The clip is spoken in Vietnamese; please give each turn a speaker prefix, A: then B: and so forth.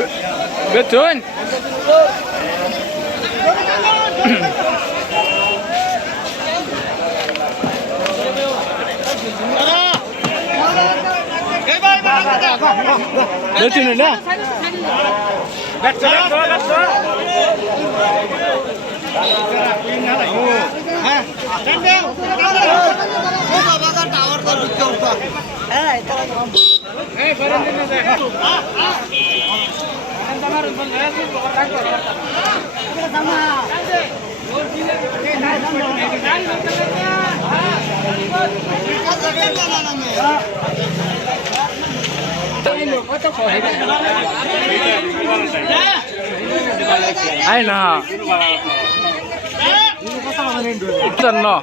A: Betul. Betul nuna. Betul, betul, betul. Ha, cendol. Cendol ai nào? chân nó.